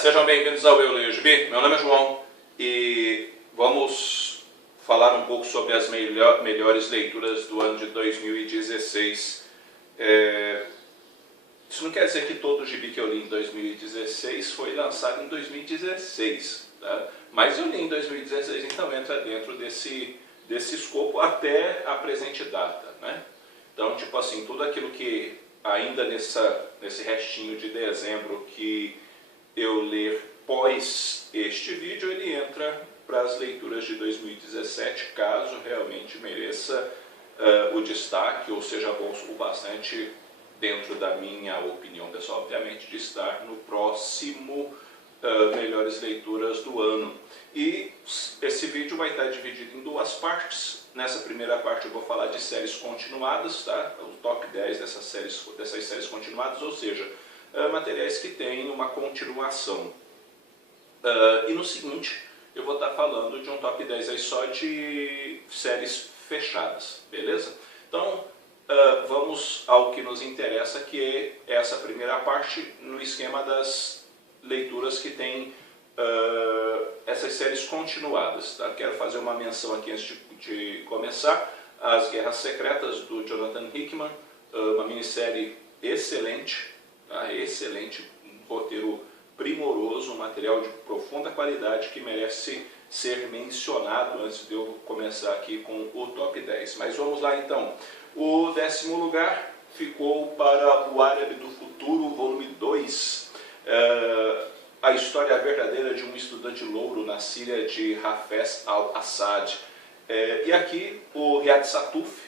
Sejam bem-vindos ao Eu Leio Gibi. Meu nome é João e vamos falar um pouco sobre as melhores leituras do ano de 2016. Isso não quer dizer que todo o gibi que eu li em 2016 foi lançado em 2016, tá? Mas eu li em 2016, então entra dentro desse escopo até a presente data, né? Então, tipo assim, tudo aquilo que ainda nesse restinho de dezembro que eu ler pós este vídeo, ele entra para as leituras de 2017, caso realmente mereça o destaque, ou seja bom o bastante, dentro da minha opinião pessoal, obviamente, de estar no próximo melhores leituras do ano. E esse vídeo vai estar dividido em duas partes. Nessa primeira parte eu vou falar de séries continuadas, tá? O top 10 dessas séries continuadas, ou seja, materiais que têm uma continuação. E no seguinte, eu vou estar falando de um top 10 aí só de séries fechadas, beleza? Então, vamos ao que nos interessa, que é essa primeira parte no esquema das leituras que tem essas séries continuadas, tá? Quero fazer uma menção aqui antes de começar: As Guerras Secretas, do Jonathan Hickman, uma minissérie excelente, tá? Excelente, um roteiro primoroso, um material de profunda qualidade que merece ser mencionado antes de eu começar aqui com o top 10. Mas vamos lá então. O 10º lugar ficou para O Árabe do Futuro, volume 2. A história verdadeira de um estudante louro na Síria de Hafez al-Assad. E aqui o Riyad Satuf,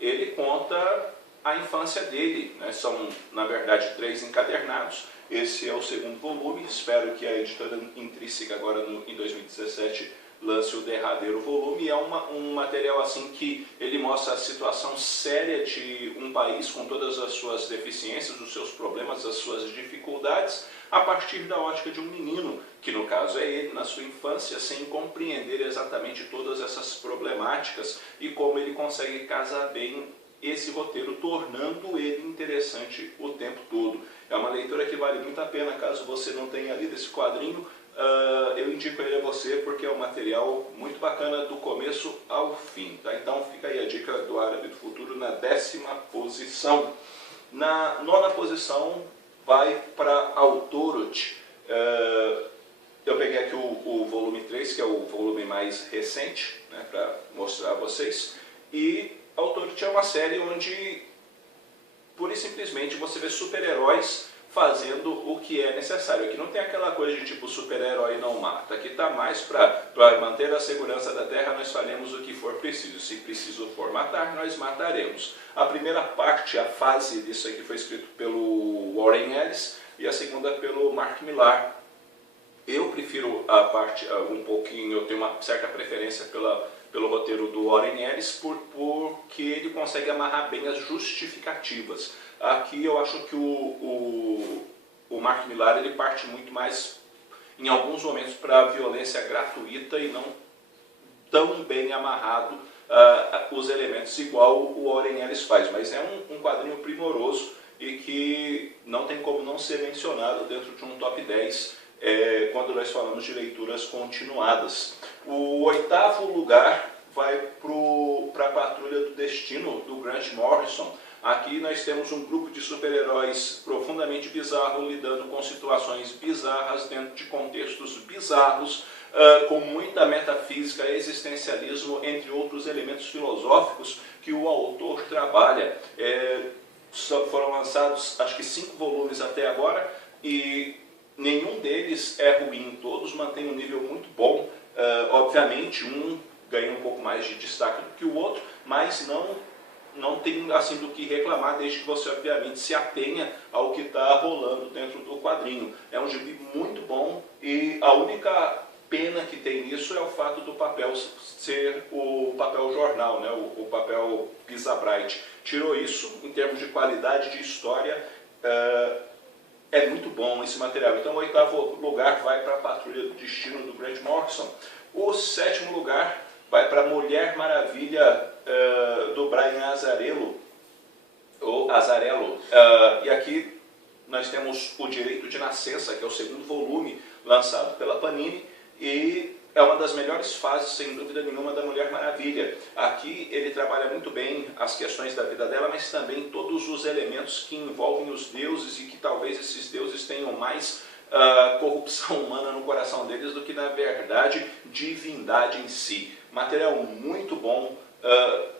ele conta a infância dele, né? São, na verdade, 3 encadernados. Esse é o 2º volume. Espero que a editora Intrínseca, agora em 2017, lance o derradeiro volume. É um material assim que ele mostra a situação séria de um país com todas as suas deficiências, os seus problemas, as suas dificuldades, a partir da ótica de um menino, que no caso é ele, na sua infância, sem compreender exatamente todas essas problemáticas e como ele consegue casar bem esse roteiro, tornando ele interessante o tempo todo. É uma leitura que vale muito a pena. Caso você não tenha lido esse quadrinho, eu indico ele a você, porque é um material muito bacana do começo ao fim, tá? Então fica aí a dica do Árabe do Futuro na 10ª posição. Na 9ª posição vai para Autorot. Eu peguei aqui o volume 3, que é o volume mais recente, né, para mostrar a vocês. E Autorot é uma série onde, pura e simplesmente, você vê super-heróis fazendo o que é necessário. Aqui não tem aquela coisa de tipo super-herói não mata. Aqui está mais para manter a segurança da Terra, nós faremos o que for preciso. Se preciso for matar, nós mataremos. A primeira parte, a fase disso aqui foi escrito pelo Warren Ellis e a segunda pelo Mark Millar. Eu prefiro a parte um pouquinho, eu tenho uma certa preferência pelo roteiro do Warren Ellis, porque ele consegue amarrar bem as justificativas. Aqui eu acho que o Mark Millar, ele parte muito mais, em alguns momentos, para a violência gratuita e não tão bem amarrado os elementos igual o Warren Ellis faz. Mas é um quadrinho primoroso e que não tem como não ser mencionado dentro de um top 10 quando nós falamos de leituras continuadas. O 8º lugar vai para a Patrulha do Destino, do Grant Morrison. Aqui nós temos um grupo de super-heróis profundamente bizarro, lidando com situações bizarras, dentro de contextos bizarros, com muita metafísica, existencialismo, entre outros elementos filosóficos que o autor trabalha. Foram lançados, acho que 5 volumes até agora, e nenhum deles é ruim, todos mantêm um nível muito bom. Obviamente, um ganha um pouco mais de destaque do que o outro, mas não tem assim do que reclamar, desde que você obviamente se atenha ao que está rolando dentro do quadrinho. É um gibi muito bom e a única pena que tem nisso é o fato do papel ser o papel jornal, né? o papel Pisa Bright. Tirou isso, em termos de qualidade de história, é muito bom esse material. Então o 8º lugar vai para a Patrulha do Destino, do Grant Morrison. O 7º lugar vai para Mulher Maravilha, do Brian Azzarello. E aqui nós temos O Direito de Nascença, que é o 2º volume lançado pela Panini, e é uma das melhores fases, sem dúvida nenhuma, da Mulher Maravilha. Aqui ele trabalha muito bem as questões da vida dela, mas também todos os elementos que envolvem os deuses e que talvez esses deuses tenham mais corrupção humana no coração deles do que, na verdade, divindade em si. Material muito bom,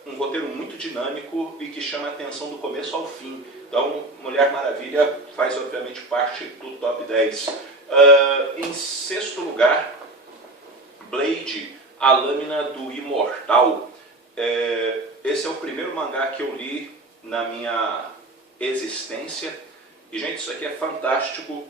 um roteiro muito dinâmico e que chama a atenção do começo ao fim. Então, Mulher Maravilha faz, obviamente, parte do top 10. Em sexto lugar, Blade, a Lâmina do Imortal. Esse é o primeiro mangá que eu li na minha existência. E, gente, isso aqui é fantástico.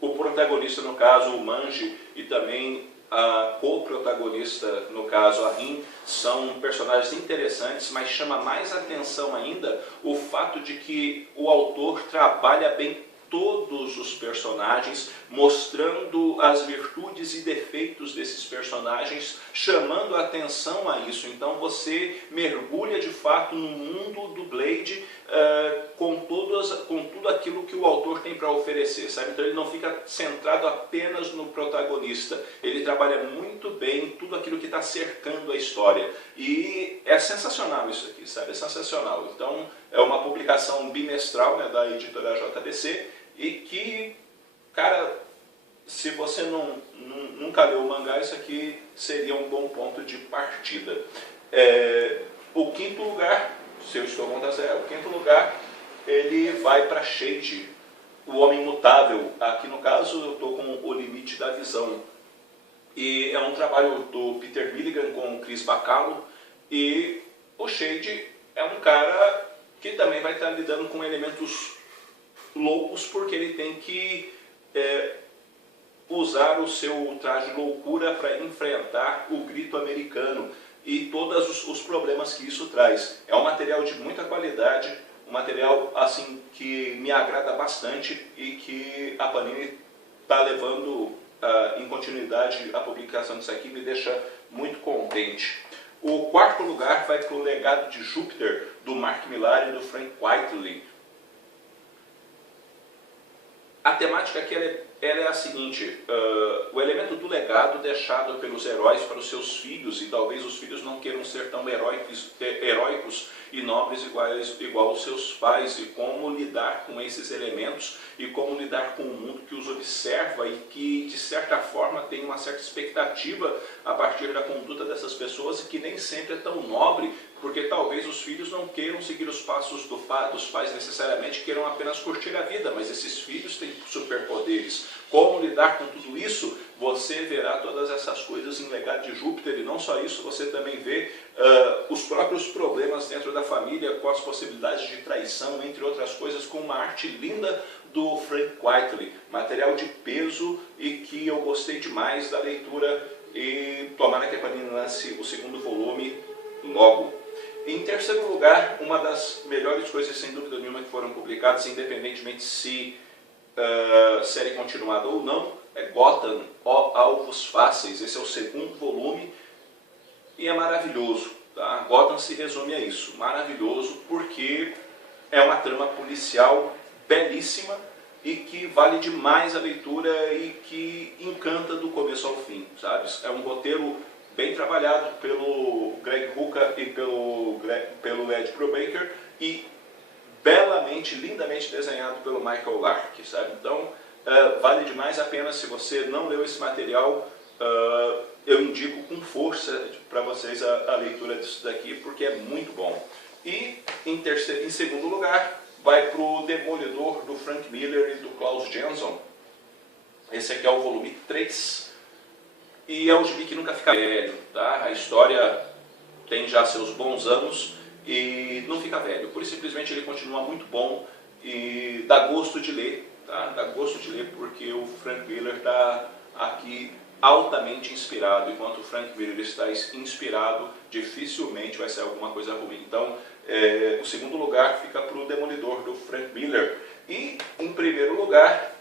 O protagonista, no caso, o Manji, e também a co-protagonista, no caso, a Rin, são personagens interessantes, mas chama mais atenção ainda o fato de que o autor trabalha bem todos os personagens, mostrando as virtudes e defeitos desses personagens, chamando a atenção a isso. Então você mergulha de fato no mundo do Blade com tudo aquilo que o autor tem para oferecer, sabe? Então ele não fica centrado apenas no protagonista, ele trabalha muito bem tudo aquilo que está cercando a história. E é sensacional isso aqui, sabe? É sensacional. Então é uma publicação bimestral, né, da editora JBC, e que, cara, se você nunca leu o mangá, isso aqui seria um bom ponto de partida. O quinto lugar, se eu estou contando certo, o quinto lugar, ele vai para Shade, o Homem Mutável. Aqui no caso eu estou com O Limite da Visão. E é um trabalho do Peter Milligan com o Chris Bacalo. E o Shade é um cara que também vai estar lidando com elementos loucos, porque ele tem que usar o seu traje de loucura para enfrentar o grito americano e todos os problemas que isso traz. É um material de muita qualidade, um material assim que me agrada bastante e que a Panini está levando em continuidade a publicação disso aqui, me deixa muito contente. O quarto lugar vai para o Legado de Júpiter, do Mark Millar e do Frank Quitely. A temática aqui ela é a seguinte: o elemento do legado deixado pelos heróis para os seus filhos, e talvez os filhos não queiram ser tão heróicos e nobres igual aos seus pais, e como lidar com esses elementos e como lidar com o mundo que os observa e que, de certa forma, tem uma certa expectativa a partir da conduta dessas pessoas, e que nem sempre é tão nobre, porque talvez os filhos não queiram seguir os passos dos pais necessariamente, queiram apenas curtir a vida, mas esses filhos têm superpoderes. Como lidar com tudo isso? Você verá todas essas coisas em Legado de Júpiter, e não só isso, você também vê os próprios problemas dentro da família, com as possibilidades de traição, entre outras coisas, com uma arte linda do Frank Quitely, material de peso e que eu gostei demais da leitura, e tomara que a Panini lance o segundo volume logo. Em terceiro lugar, uma das melhores coisas, sem dúvida nenhuma, que foram publicadas, independentemente se série continuada ou não, é Gotham, Alvos Fáceis. Esse é o segundo volume e é maravilhoso. Tá? Gotham se resume a isso, maravilhoso, porque é uma trama policial belíssima e que vale demais a leitura e que encanta do começo ao fim, sabe? É um roteiro bem trabalhado pelo Greg Rucka e pelo Ed Brubaker, e belamente, lindamente desenhado pelo Michael Lark, sabe? Então, vale demais a pena. Se você não leu esse material, eu indico com força para vocês a leitura disso daqui, porque é muito bom. E, em segundo lugar, vai para o Demolidor, do Frank Miller e do Klaus Janson. Esse aqui é o volume 3, e é o gibi que nunca fica velho, tá? A história tem já seus bons anos e não fica velho, por simplesmente ele continua muito bom e dá gosto de ler, tá? Dá gosto de ler, porque o Frank Miller está aqui altamente inspirado. Enquanto o Frank Miller está inspirado, dificilmente vai ser alguma coisa ruim. Então, o segundo lugar fica para o Demolidor, do Frank Miller. E, em primeiro lugar,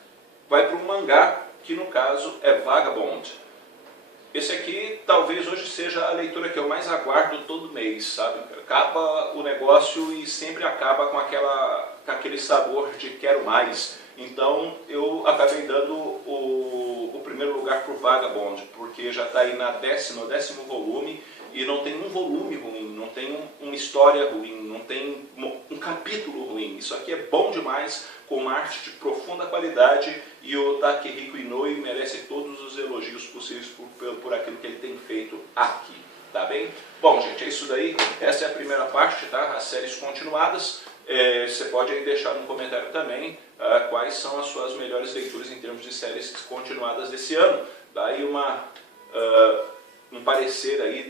vai para um mangá, que no caso é Vagabond. Esse aqui talvez hoje seja a leitura que eu mais aguardo todo mês, sabe? Acaba o negócio e sempre acaba com aquele sabor de quero mais. Então eu acabei dando primeiro lugar para o Vagabond, porque já está aí no 10º volume, e não tem um volume ruim, não tem uma história ruim, não tem um capítulo ruim. Isso aqui é bom demais, com uma arte de profunda qualidade, e o Takehiko Inoue merece todos os elogios possíveis por aquilo que ele tem feito aqui. Tá bem? Bom, gente, é isso daí. Essa é a primeira parte, tá? As séries continuadas. Você pode aí deixar no comentário também quais são as suas melhores leituras em termos de séries continuadas desse ano. Daí um parecer aí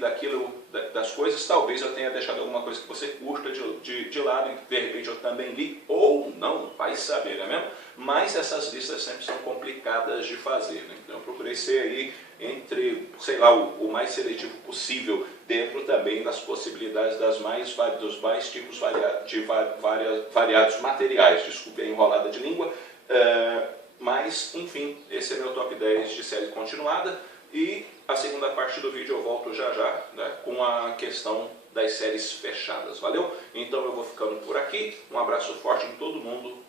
das coisas. Talvez eu tenha deixado alguma coisa que você curta de lado e de repente eu também li, ou não, vai saber, não é mesmo? Mas essas listas sempre são complicadas de fazer, né? Então eu procurei ser aí entre, sei lá, o mais seletivo possível, dentro também das possibilidades dos mais tipos variados materiais. Desculpe a enrolada de língua, mas enfim, esse é meu top 10 de série continuada. E a segunda parte do vídeo eu volto já, né, com a questão das séries fechadas. Valeu? Então eu vou ficando por aqui. Um abraço forte em todo mundo.